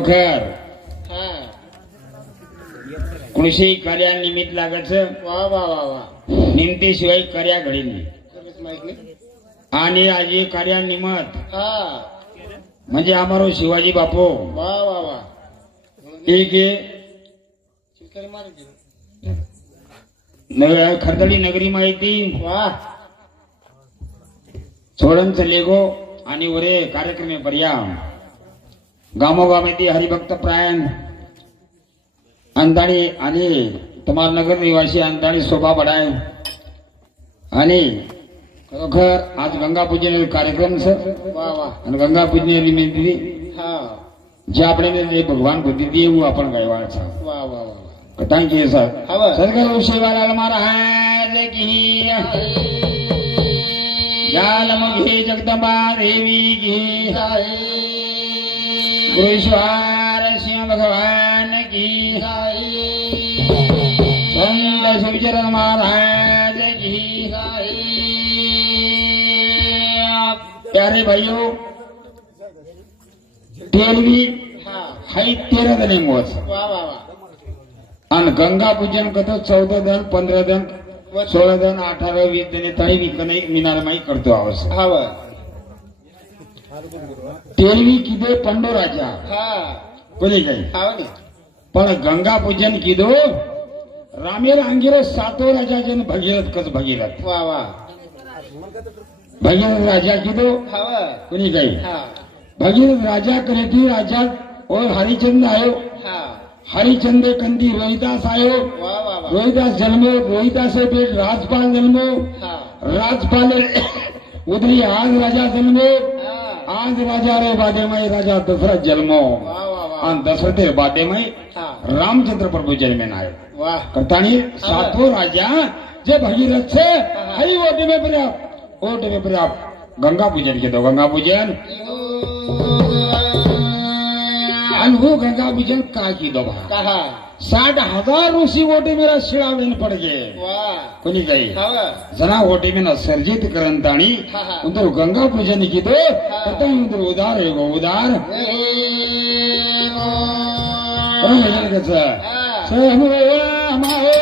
खरोखर हा कृषी कार्यानिमित्त लागच वा वा वा वा निमतेशिवाय कार्या घडी नाही खरंच माहित नाही आणि आजी कार्यानिमित्त हा म्हणजे आमारो शिवाजी बापू वा वा वा एक चिलकारी मारायची खरदडी नगरी माहिती वा सोडन चलेगो आणि वरे कार्यक्रमे पर्या गामोगाव हरिभक्त प्रायण अंधाणी आणि तुम्हाला नगर निवासी अंधाणी शोभा बडाय आणि खरोखर आज गंगा पूजन कार्यक्रम सर वा वा आणि गंगा पूजन निमित्त हा जे આપણે भगवान बुद्धी दी એવું आपण गायवाचा वा वा वा थैंक यू सर हवं. सदगुरु शिवालाल महाराज की जालमुखी जगदंबा देवी की गुरुश्वर सिंह भगवान की संत शिवचरण महाराज की प्यारे भाइयों तेरवी हा हाई 13 जणे मोज वा वा वा आणि गंगा पूजन करतो 14 जण 15 जण 16 जण 18 20 जण तळी विकणे मिनारमाई करतो आवश्य हवं तेरवी किदे पंडो राजा हा बोले काही हवं नी पण गंगा पूजन किदो रामेर अंगिरो 7 राजा जन भगीरथ कस भगीरथ वा वा भगीरथ राजा किदो हवं कोणी काही हा भगीरथ राजा करे थी राजा और हरिचंद आयो हा हरिचंद कंदी रोहिदास आयो वा वा वा रोहिदास जन्मो रोहिदास बेट राजपाल जन्मो हा राजपाल उदरी आज राजा जन्मो हा आज राजा रे बादेमाई राजा दशरथ जन्मो वा वा वा आणि दशरथ बादेमाई हा रामचंद्र प्रभु जन्मेन आयो वा करतानी सातो राजा जे भगीरथ छे हई ओटे में पर्याप्त गंगा पूजन के दो गंगा पूजन आणि वो गंगा पूजन का की दो भा कहा 60,000 ऋषी ओटे मेरा शिळावेन पड़ गए वा कोणी काही हवं जना ओटे में न सर्जित करंताणी हा, हा. उधर गंगा पूजन की दो करतानी उधर उदार है वो उदार भजन कस सहमोळा माहो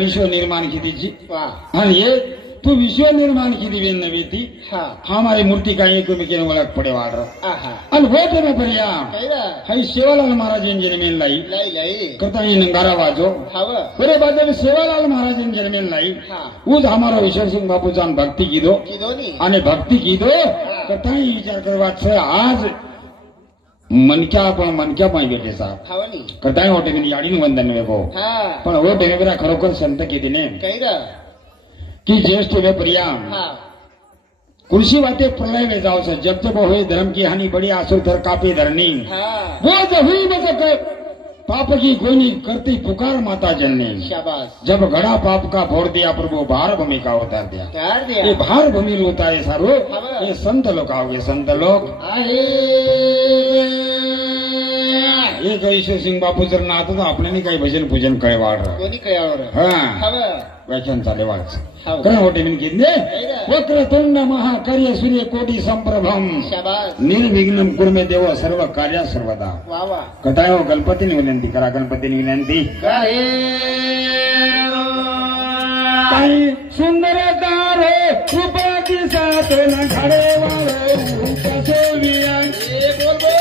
विश्व निर्माण की वा आणि ये तू विश्व निर्माण की दी नवी थी हा हमारी मूर्ति का एक में केन वलक पड़े वाड़ आहा अन वो ते में परिया कैरा हई सेवालाल महाराज जन्मेन लाई लाई लाई करता ही नंगारा वाजो हवं फिर बाद में सेवालाल महाराज जन्मेन लाई हा उज हमारा ईश्वर सिंह बापू जान भक्ति की दो की दोनी आणि भक्ति की दो करता ही विचार करवा छे आज मनक्या पण बेटे साहब हवं नी करता ही होटे में याडी वंदन में को हा पण वो टेमेरा खरोखर संत की दिने कैरा की ज्येष्ठ वे प्रिया हा कुर्सी बातें प्रलय में जाओ सर जब जब हुए धर्म की हानि बड़ी आसुर धर कापे धरनी हा वो जब हुई मतलब पाप की कोई करती पुकार माता जननी शाबाश जब घड़ा पाप का भोर दिया प्रभु भार भूमि का उतार दिया तार ये दिया भार भूमि उतारे सारो ये संत लोग आओगे संत लोग आहे एक ईश्वर सिंह बापू जर ना आता तो आपल्याने काही भजन पूजन कळे वाढ कोणी कयावर हा हवं व्याख्यान चाले वाच हवं करण होते min किदने वक्रतुंड महाकार्य सूर्य कोटि संप्रभम शाबाश निर्विघ्नं कुर्मे देव सर्व कार्य सर्वदा वा वा कटायो गणपतीने विनंती करा गणपतीने विनंती गाहे काही सुंदर तारे कृपाची साथ न घडे वाळे कसोविया बोल बोल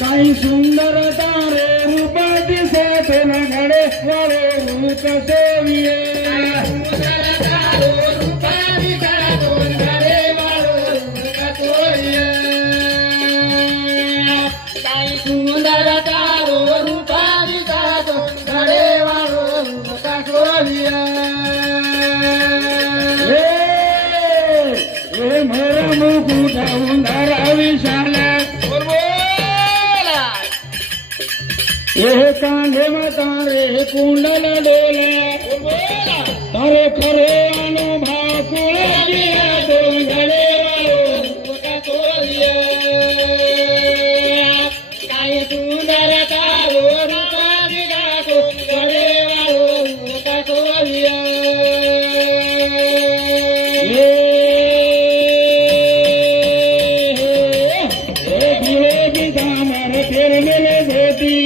काही सुंदर तारे रूपाची साथ न घडे वाळे कसोविया सुंदर तारो रूपारी साधो घडे ये कांधे में तारे कुंडल डोले तारे खरे अनुभव कुळे दिया दोन घडे वाळू का तोरिया काय सुंदर तारो रूपा दिगा तो घडे वाळू का तोरिया ये बिदा मारे तेरे मेले धोती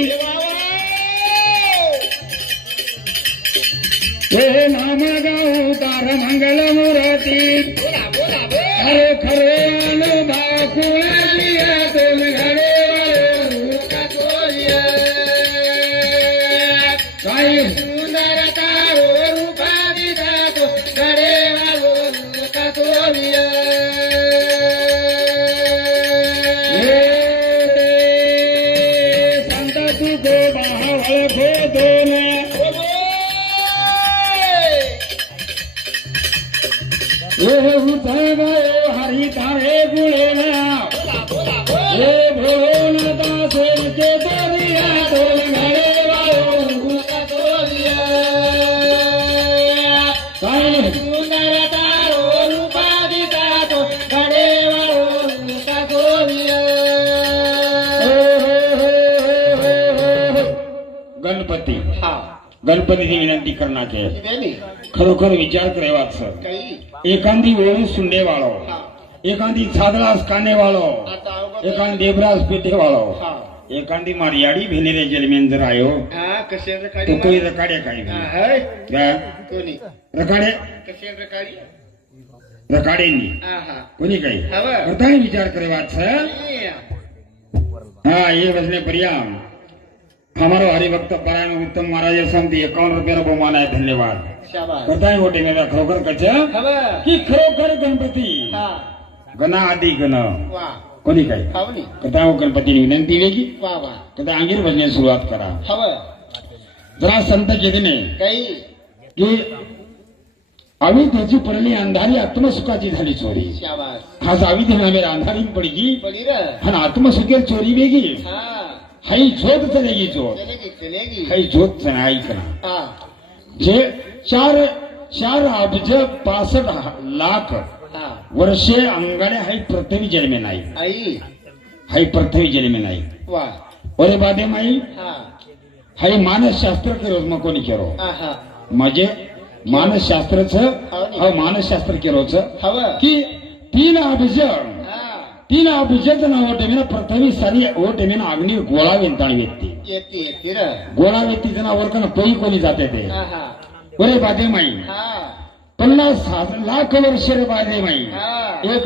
हे नाम गाऊ तार मंगल मुराती अरे खरे अनुभव कुळे दिया तुम घडे वाळू का तोरिया काय सुंदर तारो रूपा दिगा तो घडे वाळू का तोरिया संत तुझे बाहळ खोदोने ये उतर गयो हरि तारे गुणेना ये भोन दासे के दरिया तोल घडे वाळू का तोरिया काय सुंदर तारो रूपा दिगा तो घडे वाळू का तोरिया गणपती हा गणपतीची विनंती करण्याचे किती खरोखर विचार करेवाचं काही एखादी ओळी सुंडे वाळो हा एखादी सादरास काने वाळो आता अवघड एखादी देवरास पेटे वाळो हा एखादी मारियाडी भेनेरे जलमेन जर आयो हा कसे तो रकाडी काही रकाड्या काही हा हाय काय कोणी रकाडे कसे रकाडी रकाडेनी हा हा कोणी काही हवं. करताना विचार करेवाचं हाँ ये बजने परियाम हमारो हरिभक्त पारायण उत्तम महाराज समती 51 रुपये बहुमान आहे धन्यवाद शाबास करताय मोठे मेरा खरोखर कच हवं. की खरोखर गणपती हा गणा आदि गण वा कोणी काही खावली कथा गणपतीने विनंती वेगळी वा वा कथा अंगीर भजने सुरुवात करा हवं जरा संत केदीने काही की अविद्येची पडली अंधारी आत्मसुखाची झाली चोरी शाबास खास अविद्येला मेरा अंधारी पडगी पडी र आणि आत्मसुखेर चोरी वेगळी हा हाई झोत चलेगी झोत चलेगी हाई झोत ऐकना हा जे 4 अब्ज 65 लाख हा वर्षे अंगाने हाई पृथ्वी जन्मे नाही आई हाई पृथ्वी जन्मे नाही वा ओरे बादे माई हा हाई मानसशास्त्र केरोज मग कोणी केरो हा हा म्हणजे मानसशास्त्रच हा मानसशास्त्र केरोच हवं की 3 अब्ज हा 3 अब्जच ना ओटेमेना पृथ्वी सारी ओटेमेना अग्नी गोळा वेंताणी व्यक्ती येते र गोळा व्यक्ती जना वरकन पै कोणी जाते ते हा हा ओरे बादे माई हा 50 लाख वर्ष रे बादे माई हा एक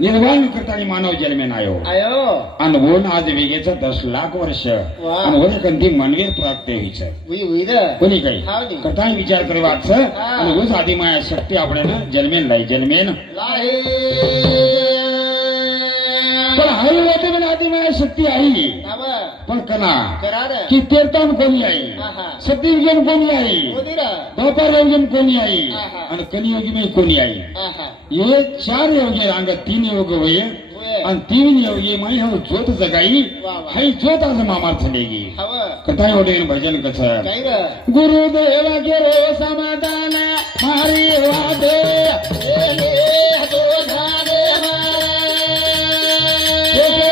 निर्माण करताना मानव जन्मेन आयो आयो आणि ओन आज वेगेचं 10 लाख वर्ष वा. आणि ओने कंदी मनवीर प्राप्त व्हायचं उई उई र कोणी काही हावली. कथा विचार करे वाच हा. आणि ओस आधी माया शक्ती आपल्याला जन्मेन लाई जन्मेन लाहे पण आई होते पण आधी माया शक्ती आई हवं पण कना करार की तीर्थान कोणी आई आहा. सतीविजन कोणी आई होती र द्वापार योगन कोणी आई आहा. आणि कलियोगी में कोणी आई हा हा ये 4 योगे अंग 3 योग होय होय. आणि 3 योगे माई हो ज्योत जगाई वा वा. हाई ज्योत आज मामार चलेगी हवं कथा एवढे भजन कस काही र गुरुदेव गेरो समाधान मारी वादे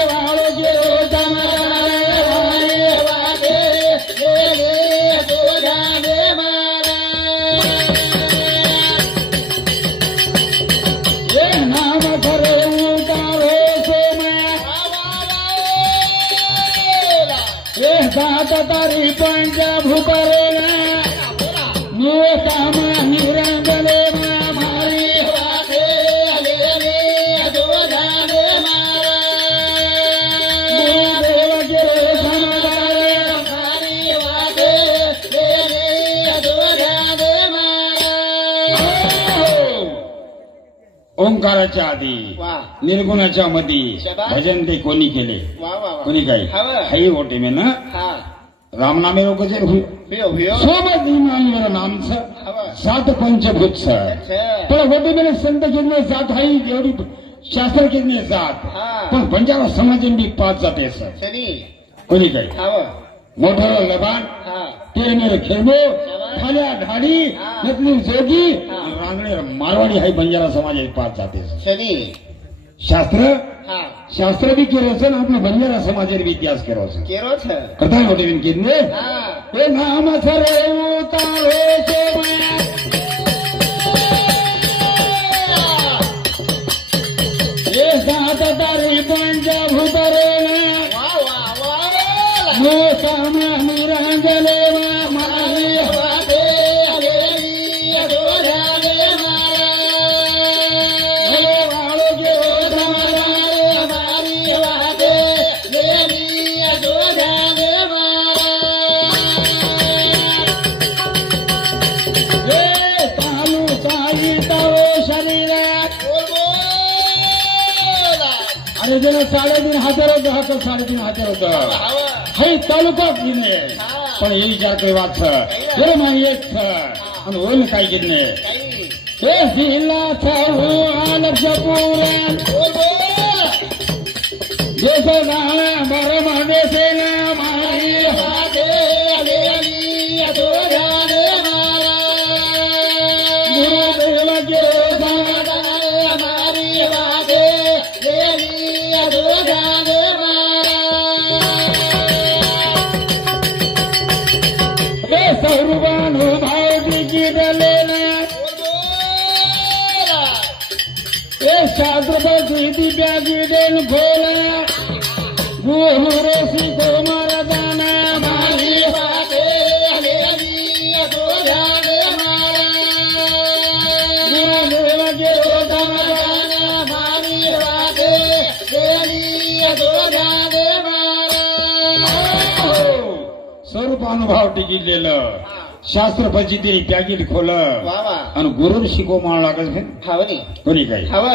वाळो गेरो समाधान मारी वादे ये नाम करे उतारो सोमा ये जात तारी पंचभूत रे निकाम निरंजले मारी वादे गुरुदेव गेरो समाधान मारी वादे ओंकाराच्या आधी वा निर्गुणाच्या मध्ये शाबास. भजन ते कोणी केले वा वा वा कोणी काही हवं. हाई ओटे में ना हा रामनामे लोक जर भियो भियो सोबत मेरा नामच हवं. 7 पंचभूत अच्छा पण होते मेरे संत कितने जात हाई एवढी शास्त्र कितने जात हा पण बंजारा समाज भी 5 जाते सर शनी कोणी काही हाव मोठं लबान हा टेनेर खेळबो खाल्या ढाडी नकली जोगी रांगणे मारवाडी हाय बंजारा समाज पाच जाते शनी शास्त्र हा शास्त्र बी केलं आणि आपलं बंजारा समाजावर बी इतिहास केला केरोच करता मोठे बिन किदने हा हे नाम सरे उतारे सोमया हे सात तारी पंचभूत रे वा वा वा नो साम्या निरंजले माही वादे हलेली अदोराले हरे वाळो के मारी वादे लेली अदोराले हे तालू साई ताओ शरीरात अरे जरा 3.5 हजार होतं हा तर 3.5 हजार होतं हे तालुका किने पण हे विचार काही वाच हे माही एक आणि होईल काय किने हे जिल्हा चालू आलक्ष पुराण देश गाळा बर मध्ये सेना माही गुरुदेव के हे सर्वानु भावती गिरलेला हे शास्त्रपती दिव्या गिरेल भोला गुरु ऋषी कुमार दाना माही गुरुदेव के स्वरूपानुभाव टिकिलेलं शास्त्र पचिती पॅकेट खोलं वा वा आणि गुरु शिको माळ लागत हावनी कोणी काही हाव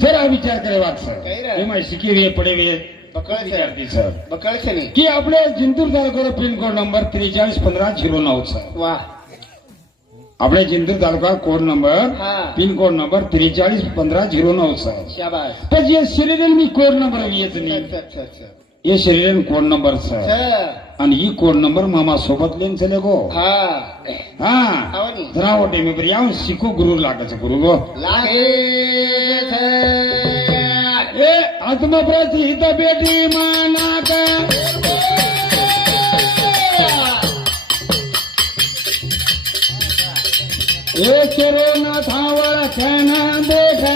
जरा विचार करे वाच काही रे. हे माहिती शिकेवे पडेवे बकळ विद्यार्थी सर बकळ शनी की आपले जिंतूर तालुक्यावर पिनकोड नंबर 431509 सर वा आपल्या जिंतूर तालुका कोड नंबर हा पिनकोड नंबर 431509 सर शाबास तर जे शरीर मी कोड नंबर येत नाही अच्छा अच्छा अच्छा ये शरीर कोड नंबर सर अच्छा आणि ही कोड नंबर मामा सोबत लेन चले गो हा हा हावनी जरा वाटे मी बरी यावं शिकू गुरु लागायचं गुरु गो लागे ए आत्मप्रतिहित बेटी माना का ए केरोना थावळ खेळणा देखा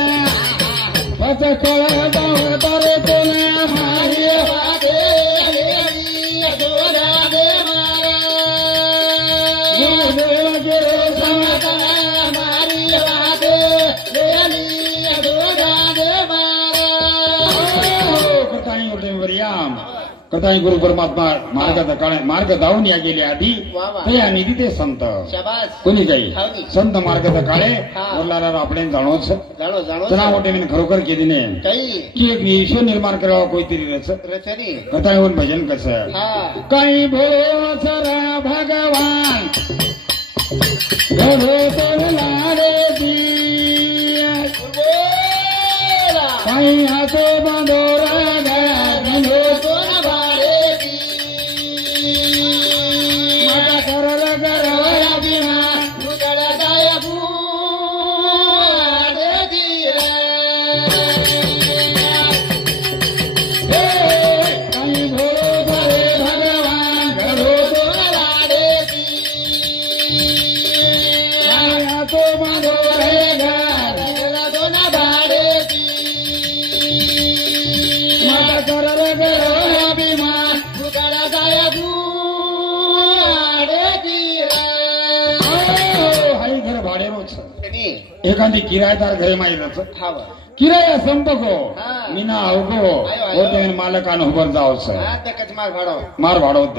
पच कळ दाव तारे कोण्या माही गुरुदेव के करताई होते वरियाम करताई गुरु परमात्मा मार्ग धावून या गेले आधी वा वा. ते आणि तिथे संत शाबास कोणी जाई हावनी. संत मार्ग काळे हा. बोलणारा आपण जाणवच जाणो जाणो तना मोठे मी खरोखर केली नाही काही की एक ईश्वर निर्माण करावा कोणतरी रच रचनी कथा येऊन भजन कसं हा काही भो सरा भगवान घडो तर लाडे दिया काही हातो बांधोरा गणो माता करला करवया बिना काही भो सरे भगवान घडो काही हातो बांधोरा माता करला करवया बिना हाई घर भाडे रोज एखादी किरायदार घरे माहिती किराया संपको हा. मीना अवगो आयो, आयो. होते मालकानं उभर जावस भाडो मार भाडवत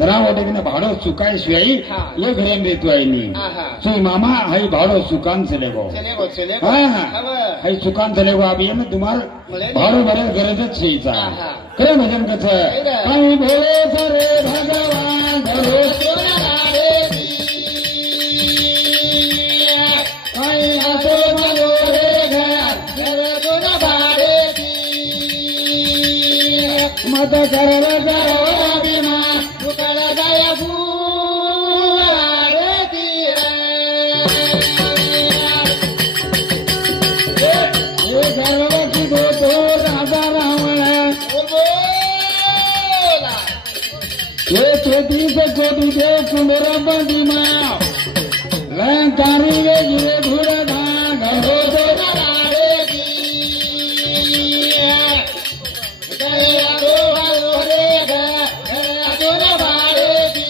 जरा होते की भाडो चुकाय शिवाय हा. ये घरे देतो आहे मी आहा. सुई मामा हाई भाडो चुकान चले गो चलेगो हा हाई चुकान चले गो अभी ना तुम्हाला मले भाडो भरे गरजच शिचा आहा. खरं भजन कसं खरं. काही भोळे सरे भगवान भरो काही हातो मारो मत करला करो हे 33 कोटी देव कुंडोरा बंदी माया लंकारी वे गिरे धुरा धा घरो तो नारे दी गया रो रे गा गया तो ना बारे दी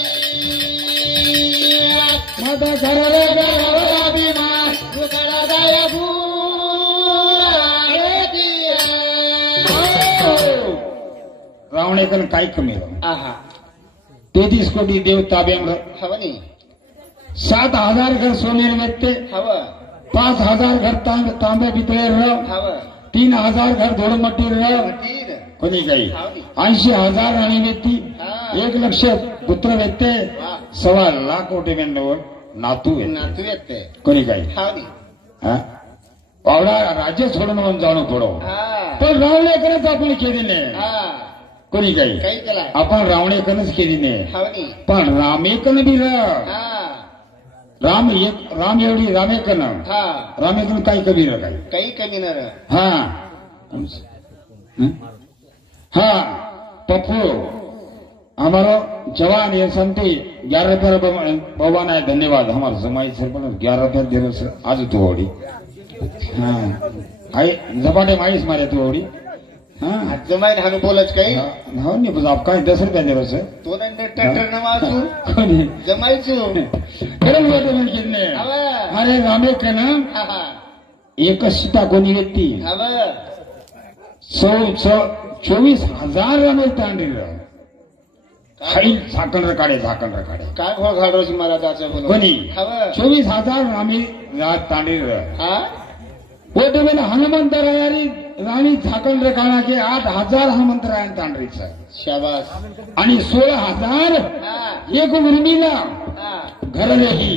मत कर रे गया बिना दुखड़ा दाया बू आरे दी रावणेकन काय कमी आहा 33 कोटी देव ताब्यावर हवं नाही 7,000 घर सोनेर व्यक्ते हवं 5,000 घर तांबे पितळे हवं 3,000 घर धोळमट्टी तीन कोणी काही हवं 80,000 राणी व्यक्ती हा. 1 लक्ष पुत्र व्यक्ते वा 1.25 लाख कोटी मेंढवर नातू व्यक्ते नातू येते कोणी काही हवं नाही हा पावडा राज्य सोडून म्हणून जाणं पडो हा पण रावणेकरच आपण केली नाही हा कोणी काही काही केला आपण रावणेकरच केली नाही हवं नाही पण रामेकन बी हा राम एवढी रामेकन हा रामेकन काही कबीर काही काही कमी न रह. हाँ हाँ पप्पू हमारो जवान ये संती 11 रुपये भगवान है धन्यवाद हमारे समाज से 11 रुपये दे रहे आज तू ओडी हाँ आई जबाटे माईस मारे तू ओडी हाँ आज जमाईन हाणू बोलच काही हो नहीं बस आप कहीं 10 रुपये दे रहे तो नंतर ट्रॅक्टर न वाचू कोणी जमायचू खरं बोलतो म्हणजे कितने हवं अरे रामेकन हा हा एकच सुद्धा कोणी व्यक्ती हवं 24,000 रमेल तांडील खाईल झाकण रकाडे काय घोळ घालरोशी मला त्याचं बोलू कोणी हवं 24,000 रामी रात तांडील हा ओटे वेळेला हनुमंत रायारी राणी झाकण रकाडा के 8,000 हनुमंत रायन तांडरीच शाबास आणि 16,000 हा एक उर्मिला हा घरलेली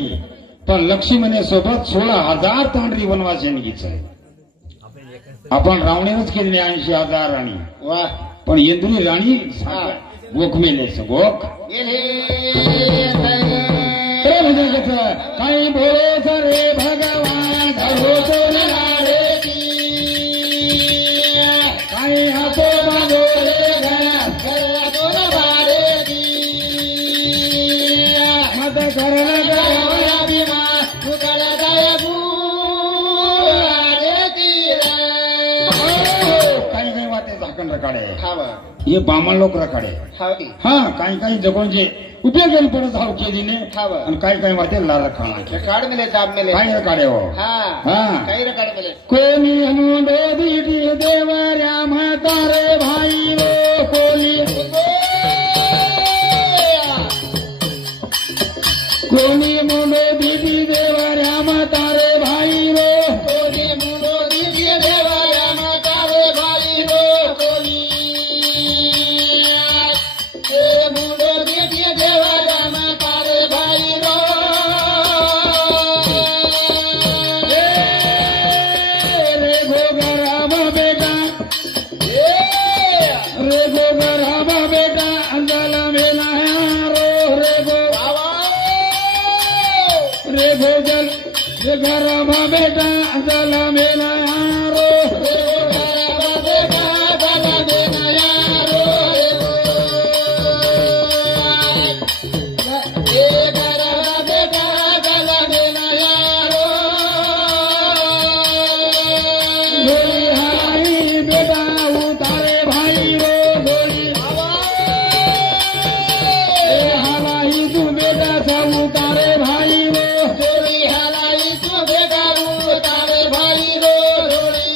पण लक्ष्मणे सोबत 16,000 तांडरी वनवासी निघीच आपण रावणेनच केली 80,000 राणी वा पण इंद्री राणी गोख मेले गोख गेले रे म्हणजे कसं काही बोले रे भगवान धरो तो नारे ती काही हातो मागो रे घरा घरा तो बारे ती मत करला गया बिमा तुकडा दाया बू आरे ती काही वाटे झाकण रकाडे खावा हे बामण लोक रकाडे खावली हा काही जगोंचे उपयोग पडत हाव केलीने खावा आणि काही वाटे लाल खाणा रकाड मेले दाब मेले काही रकाडे हो हा हा काही रकाड मेले कोणी हनुमंतो दीदी देवऱ्या म्हातारे भाई रो कोणी मुंडो दीदी देवऱ्या म्हातारे भाई रो कोणी मुंडो दीदी देवऱ्या म्हातारे भाई रो कोणी मुंडो दीदी देवऱ्या म्हातारे भाई रो रे गोगराम बेटा रे गोगराम बेटा अंजल मेला रो रे गोजल रे गराम बेटा अंजल मेला रो रे गराम बेटा अंजल मेला रो रे गराम बेटा अंजल मेला रो गोली हाई बेटा उतारे भाई रो गोली हवाई तू बेटा सब उतारे भाई रो गोली हवाई तू बेटा उतारे भाई रो गोली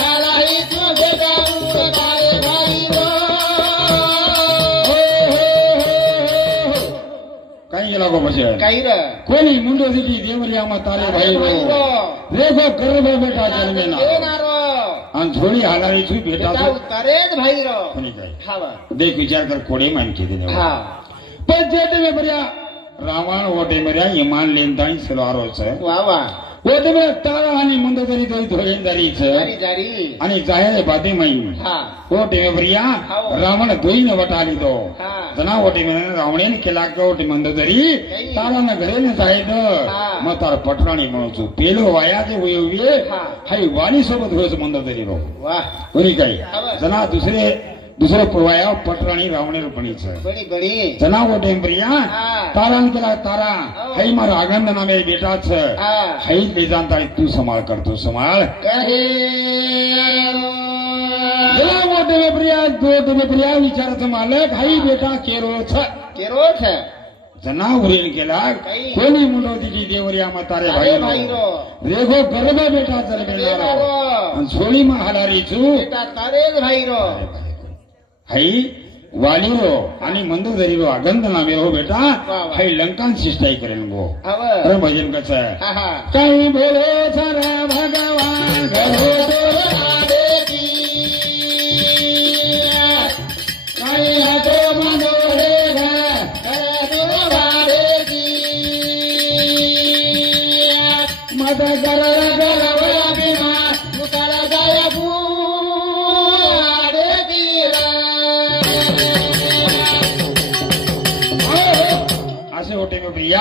हवाई तू बेटा उतारे भाई रो काही लागो म्हणजे काही र कोणी मुंडो दिली देवरिया म्हातारे भाई रो रेखो गर्भ बेटा जन्मेना आणि झोळी हालारी तू बेटा उतारेच भाई रो कोणी काही खावा देख विचार कर कोडे मानके दे हा पण जेटे में बरिया रावण ओटे मेऱ्या इमान लेनदाणी सलवारोच वा वा ओटे में तारा आणि मंदोदरी दोई धोरेंदारीच जारी जारी आणि जाहे बाते मई हा ओटे में बरिया हाव. रावण दोई न वटाली दो हा जना ओटे में रावणेन केला का ओटे मंदोदरी तारा न घरे न जाहे द हा. मग तार पटराणी म्हणूचू पेलो वाया ते उये हा. हाय वाणी सोबत होयच मंदोदरी रो वा कोणी काही हाव. जना दुसरे दुसरं पोवाया पटराणी रावणे रुपणीचं बड़ी बड़ी जनाव टेम्प्रिया हा. तारान केला तारा हो. हई मारो आगंद नामे बेटाच हा. हई ले जानता तू संभाळ करतो संभाळ कहे जनाव टेम्प्रिया दो टेम्प्रिया विचारत मालक हई बेटा केरोच केरोठ है जनावरीन केला काही. कोणी मुंडवतीची देवरिया म्हातारे अरे भाई भाईरो रेखो गर्भ बेटा अरे जन्मेला बाबा. सोळी महालारी चू बेटा तारेज भाईरो हई वालीरो आणि मंदोदरीरो आगंद नामे हो बेटा वा. हई लंकान शिष्टाई करेल गो हव अरे भजन कसं आहे हा हा काही बोलो सारा भगवान घरो आले की काही हातो मानो रे घरो वाले की मद गरळ गरळ बिना उतर जाय बुआडे असे ओटे में प्रिया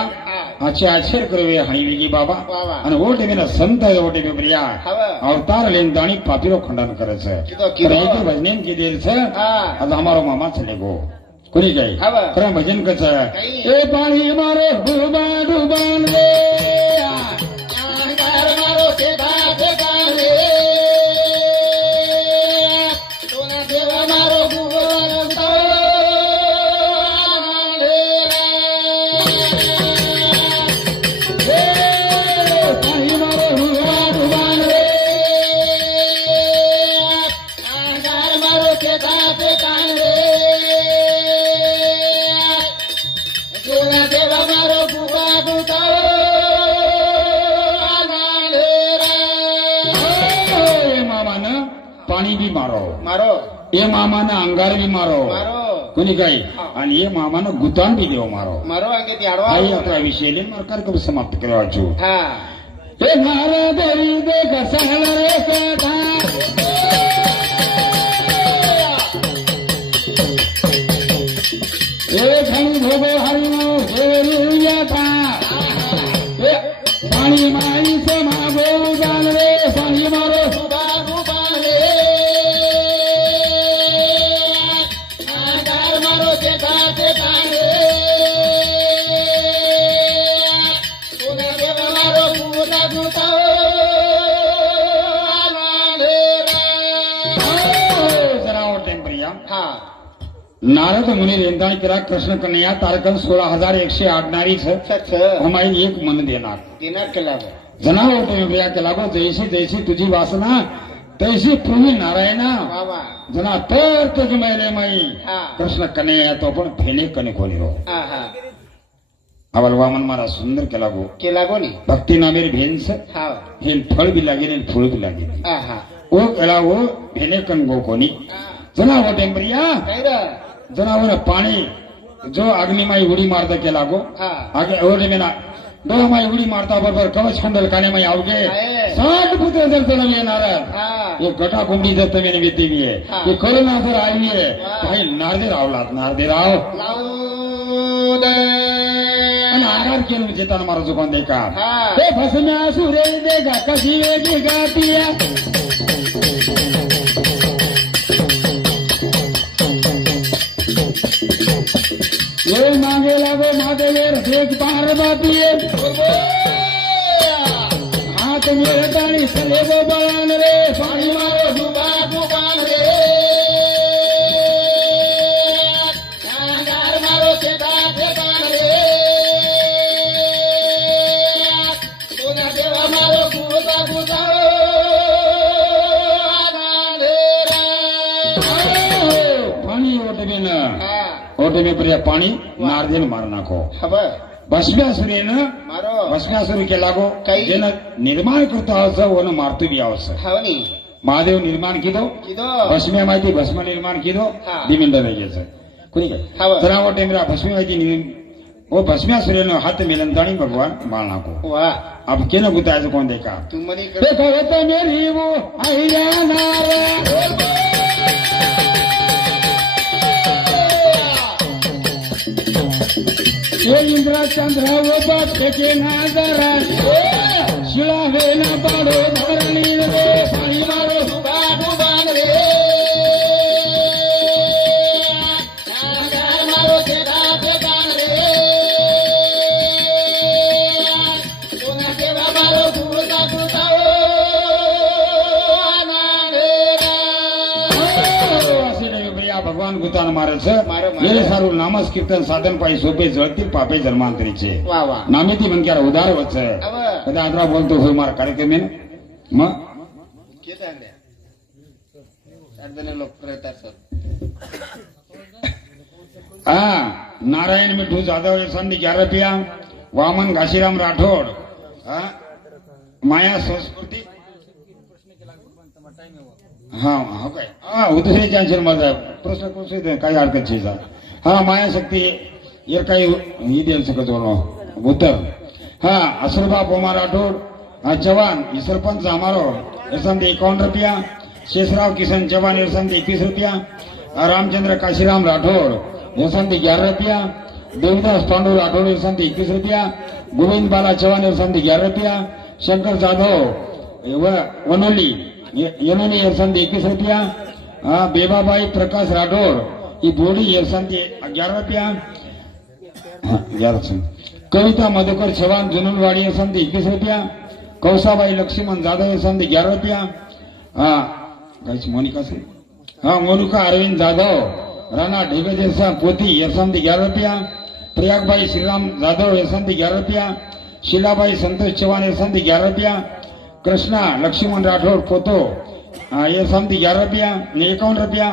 अच्छे आश्चर्य करवे हणी वेगी बाबा वा वा. आणि ओटे में संत ओटे में प्रिया हव अवतार लेन दाणी पापिरो खंडन करच किदो. भजन की देर से हा. आज हमारो मामा चले गो कोणी काय हव. खरं भजन कच काही. ए पाणी मारो डुबा डुबान रे आंगार मारो के भाग गाले सोना देवा मारो गुवर पाणी मारो डुबा डुबान रे आंगार मारो के भाग गाले सोना देवा मारो गुवर ए मामानं पाणी बी मारो मारो ए मामानं अंगार बी मारो मारो कोणी काही आणि हे मामानं गुतान बी देव मारो मारो अंगे त्याडवा आई आता विषय लेन मार्कार कब समाप्त करावाचो हा हे नारदरी दे घसळ रे सखा हे धनी भोगो हरिनो देवरिया का हे पाणी माई से मागो जान रे पाणी मारो बाबू बाले आधार मारो के गाते गाले सोना देवा मारो पूरा गुताओ आलाले जरा टेम्परिया हा नारद मुनी रेंदाणी केला कृष्ण कन्हैया तारकन 16,108 नारी सच हमारी एक मन देणार दिना केला जनावर टेम्परिया केला गो जैसी जैसी तुझी वासना तैसी पूर्वी नारायणा बाबा जना तर तुझ मैले माई हा कृष्ण कन्हैया तो पण फेने कने खोली रो हा हा अवल वामन मारा सुंदर केला गो केला कोणी भक्ती नामेर भेन्स हा हे फळ बी लागेल फूल बी लागेल हा हा ओ केला वो फेने कन गो कोणी जनावर टेम्परिया काय रे जनावर पाणी जो अग्निमाई उडी मारता केला गो हा आगे ओरडे मेना डोळमाई उडी मारता बरोबर कवच कुंडल कानेमाई आवगे आहे. 60 पुत्र जर तुला येणार हा ये गटा कुंडी जर तुम्ही विद्यवी आहे हा. ये करोना जर आई आहे वा. काही नारदे रावलात नारदे राव लावू दे आणि आगार केलं जेताना मारा चुकून दे का हा ते फसम्या सुरे दे गा कशी वेगळी गातिया ये मागे लागो महादेवेर देख पार बापिये हात मिळतानी सले गो बळान रे पाणी मारो दुबा दुबान रे आधार मारो के गाते गाले सोना देवा मारो गुता गुताओ आलाले पाणी ओटबेन हा ओटबे प्रिया पाणी नारदेन मार नाखो खबर भस्म्यासुरेनं मारो भस्म्यासुर केला गो काही? जेनं निर्माण करतो असं वन मारतो बी आवस हवनी महादेव निर्माण किदो किदो भस्म्या माहिती भस्म निर्माण किदो हा. दिमिंद द्यायचं कोणी काय हवं. जनावर टेमरा भस्मी माहिती ओ भस्म्यासुरेनं हात मिलन दाणी भगवान माळ नाको वा अब केनं गुतायचं कोण दे का तू मनी देखो तो मेरी वो आईया नारा ये इंद्रा चंद्र वो बाप के नाजरा शिला वे ना पाडो धरणी रे पाणी मारो दुबा दुबान रे माणसं गेले सारू नामस कीर्तन साधन पायी सोपे जळतील पापे जन्मांतरीचे वा वा नामेती म्हणक्यार उदार वच अव कदा आदरा बोलतो होय मार कार्यक्रम मग लोक प्रयत्न सर हा नारायण मिठू जाधव संधी 11 रुपया वामन घाशीराम राठोड हा माया संस्कृती हा हा काय हा दुसरे चान्सर माझा प्रश्न कोण काही हरकत छे हा माया शक्ती यार काही ही देऊ शकत उत्तर हा असरबा पोमा राठोड हा चव्हाण ही सरपंच हमारो संधी 51 रुपया शेषराव किशन चव्हाण ये संधी 21 रुपया रामचंद्र काशीराम राठोड ये संधी 11 रुपया देवदास पांडू राठोड ये संधी 21 रुपया गोविंद बाला चव्हाण ये संधी 11 रुपया शंकर जाधव वनोली यमुनी ये संधी 21 रुपया बेबाबाई प्रकाश राठोड ही बोडी ये संधी 11 रुपया 11 कविता मधुकर चव्हाण जुनूनवाडी ये संधी 21 रुपया कौसाबाई लक्ष्मण जाधव ये संधी 11 रुपया हा काहीच मोनिका से हाँ मोनिका अरविंद जाधव राणा ढेगेजरसा पोती ये संधी 11 रुपया प्रयागभाई श्रीराम जाधव ये संधी 11 रुपया शीलाबाई संतोष चव्हाण ये संधी 11 रुपया कृष्णा लक्ष्मण राठौड़ पोतो ये संधी 11 रुपया 51 रुपया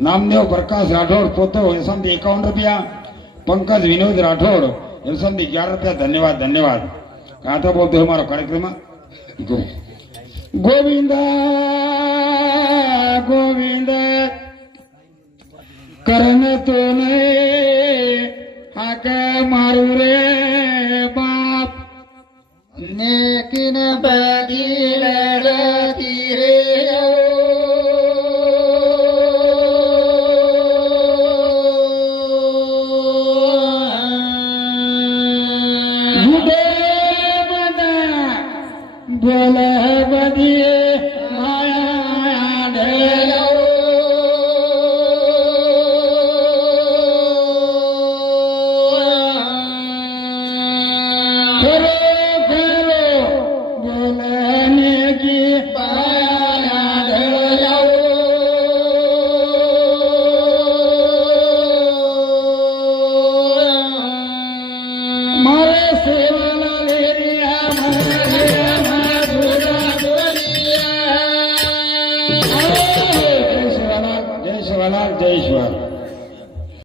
नामदेव प्रकाश राठौड़ पोतो ये संधी 51 रुपया पंकज विनोद राठौड़ ये संधी 11 रुपया धन्यवाद धन्यवाद आता बोलतो हमारा कार्यक्रम गोविंद गोविंद करण तो हाक मारू रे बाप नेकिन बदील रे बोल बदिए